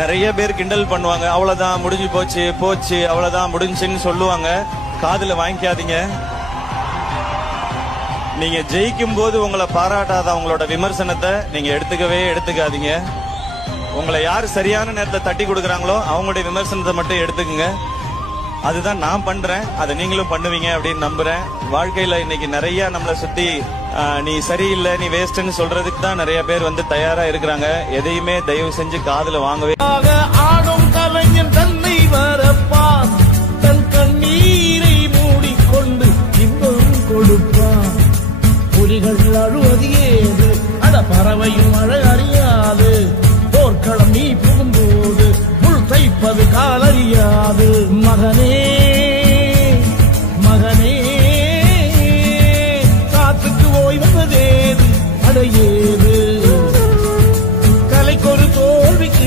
நிறைய பேர் கிண்டல் பண்ணுவாங்க, அவ்வளவுதான் முடிஞ்சு போச்சு போச்சு அவ்வளவுதான் முடிஞ்சுன்னு சொல்லுவாங்க. காதுல வாங்கிக்காதீங்க. நீங்க ஜெயிக்கும் போது உங்களை பாராட்டாத அவங்களோட விமர்சனத்தை நீங்க எடுத்துக்காதீங்க. உங்களை யார் சரியான நேரத்தை தட்டி கொடுக்கறாங்களோ அவங்களுடைய விமர்சனத்தை மட்டும் எடுத்துக்கங்க. அதுதான் நான் பண்றேன், அதை நீங்களும் பண்ணுவீங்க அப்படின்னு நம்புறேன். வாழ்க்கையில இன்னைக்கு நிறைய நம்மளை சுத்தி நீ சரியில்லை நீ வேஸ்ட்னு சொல்றதுக்கு தான் நிறைய பேர் வந்து தயாரா இருக்கிறாங்க. எதையுமே தயவு செஞ்சு காதுல வாங்கவே. ஆடும் கலைஞன் தன்னை வரப்பான், தன் கண்ணீரை மூடிக்கொண்டு இன்பம் கொடுப்பான். புலிகள் அழுவது ஏது, அட பறவையும் அழ அறிய